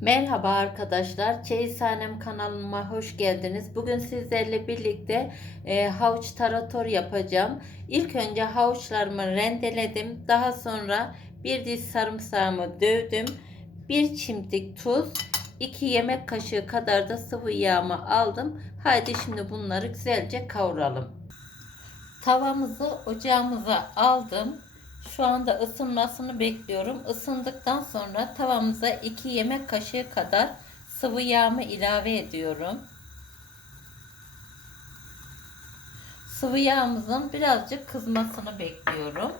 Merhaba arkadaşlar, Çeyizhanem kanalıma hoş geldiniz. Bugün sizlerle birlikte e, havuç tarator yapacağım. İlk önce havuçlarımı rendeledim. Daha sonra bir diş sarımsağımı dövdüm. Bir çimdik tuz, 2 yemek kaşığı kadar da sıvı yağımı aldım. Haydi şimdi bunları güzelce kavuralım. Tavamızı ocağımıza aldım. Şu anda ısınmasını bekliyorum. Isındıktan sonra tavamıza 2 yemek kaşığı kadar sıvı yağımı ilave ediyorum. Sıvı yağımızın birazcık kızmasını bekliyorum.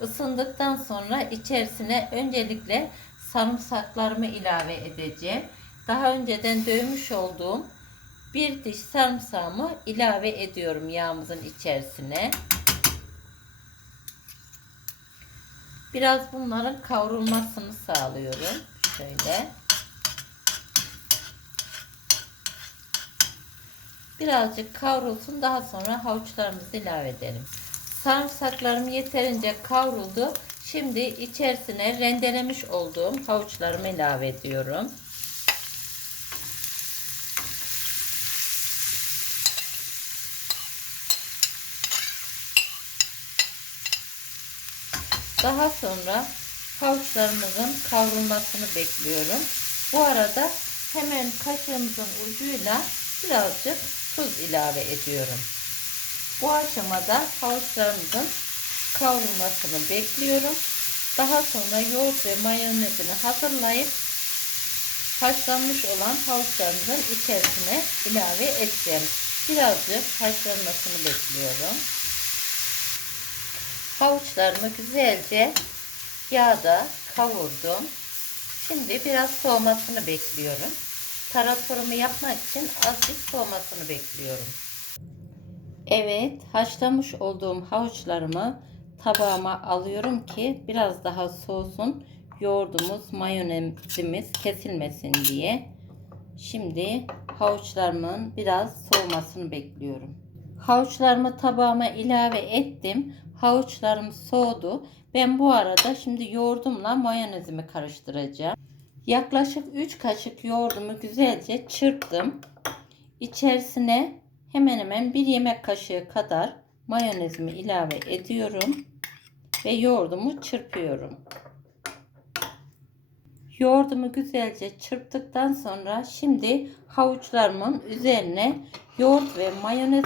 Isındıktan sonra içerisine öncelikle sarımsaklarımı ilave edeceğim. Daha önceden dövmüş olduğum bir diş sarımsağımı ilave ediyorum yağımızın içerisine. Biraz bunların kavrulmasını sağlıyorum. Şöyle. Birazcık kavrulsun. Daha sonra havuçlarımızı ilave edelim. Sarımsaklarım yeterince kavruldu. Şimdi içerisine rendelemiş olduğum havuçlarımı ilave ediyorum. Daha sonra havuçlarımızın kavrulmasını bekliyorum. Bu arada hemen kaşığımızın ucuyla birazcık tuz ilave ediyorum. Bu aşamada havuçlarımızın kavrulmasını bekliyorum. Daha sonra yoğurt ve mayonezini hazırlayıp haşlanmış olan havuçlarımızın içerisine ilave edeceğim. Birazcık haşlanmasını bekliyorum. Havuçlarımı güzelce yağda kavurdum. Şimdi biraz soğumasını bekliyorum. Taratorumu yapmak için azıcık soğumasını bekliyorum. Evet, haşlamış olduğum havuçlarımı tabağıma alıyorum ki biraz daha soğusun. Yoğurdumuz, mayonezimiz kesilmesin diye. Şimdi havuçlarımın biraz soğumasını bekliyorum. Havuçlarımı tabağıma ilave ettim. Havuçlarım soğudu. Ben bu arada şimdi yoğurdumla mayonezimi karıştıracağım. Yaklaşık 3 kaşık yoğurdumu güzelce çırptım. İçerisine hemen hemen 1 yemek kaşığı kadar mayonezimi ilave ediyorum ve yoğurdumu çırpıyorum. Yoğurdumu güzelce çırptıktan sonra şimdi havuçlarımın üzerine yoğurt ve mayonez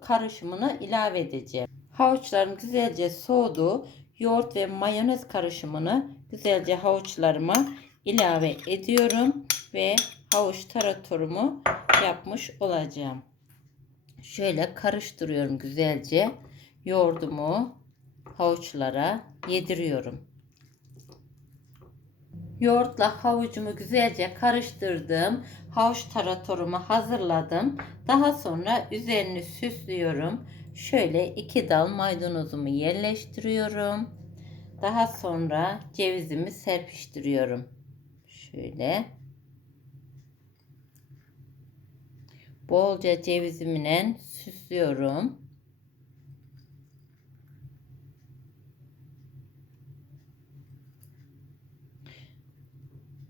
karışımını ilave edeceğim. Havuçlarım güzelce soğudu. Yoğurt ve mayonez karışımını güzelce havuçlarıma ilave ediyorum ve havuç taratorumu yapmış olacağım. Şöyle karıştırıyorum güzelce. Yoğurdumu havuçlara yediriyorum. Yoğurtla havucumu güzelce karıştırdım. Havuç taratorumu hazırladım. Daha sonra üzerini süslüyorum. Şöyle iki dal maydanozumu yerleştiriyorum. Daha sonra cevizimi serpiştiriyorum. Şöyle. Bolca cevizimle süslüyorum.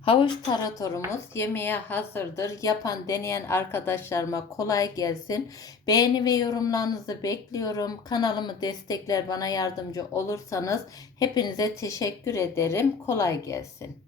Havuç taratorumuz yemeğe hazırdır. Yapan deneyen arkadaşlarıma kolay gelsin. Beğeni ve yorumlarınızı bekliyorum. Kanalımı destekler bana yardımcı olursanız hepinize teşekkür ederim. Kolay gelsin.